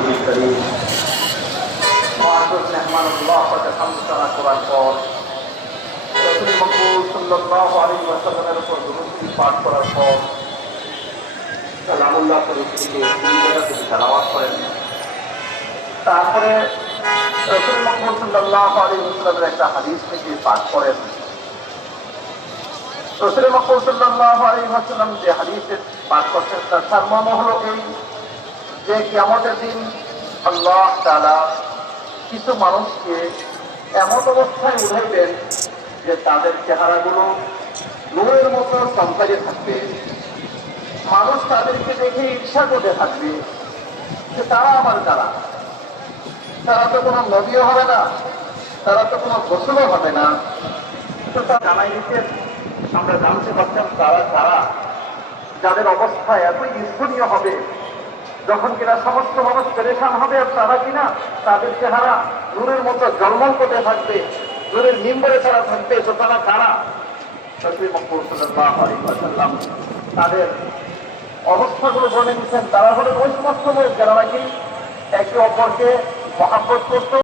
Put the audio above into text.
নবী করিম মুআজ্জজ মেহমানুল্লাহ তাকে হামদ তারা করার পর রাসূল মকবুল সাল্লাল্লাহু আলাইহি ওয়াসাল্লামের উপর দুরূদ পাঠ করার পর কালামুল্লাহ শরীফকে তেলাওয়াত করেন। তারপরে রাসূল মকবুল সাল্লাল্লাহু আলাইহি ওয়াসাল্লামের একটা হাদিস থেকে পাঠ করেন। রাসূল মকবুল সাল্লাল্লাহু আলাইহি ওয়াসাল্লাম যে হাদিসে পাঠ করছেন তার সারমর্ম হলো এই যে কিয়ামতের দিন আল্লাহ তাআলা কিছু মানুষকে এমন অবস্থায় উঠাইবেন যে তাদের চেহারাগুলো নূরের মতো চমকাতে থাকবে। মানুষ তাদেরকে দেখে ঈর্ষা করতে থাকবে যে তারা আমার কারা, তারা তো কোনো নবীও হবে না, তারা তো কোনো গোসলও হবে না। তো তা জানাই দিচ্ছেন, আমরা জানতে পারতাম তারা কারা, যাদের অবস্থা এতই স্থনীয় হবে যখন কিনা সমস্ত মানুষ পেরেশান হবে, আর তারা কিনা তাদের চেহারা নূরের মতো জলমল করতে থাকবে, নূরের মিম্বরে তারা থাকবে। তো তারা কারা? রাসূল মকবুল সাল্লাল্লাহু আলাইহি ওয়াসাল্লাম তাদের অবস্থাগুলো বলে দিচ্ছেন। তারা হলো ওই সমস্ত লোক যারা নাকি একে অপরকে মহাব্বত করত।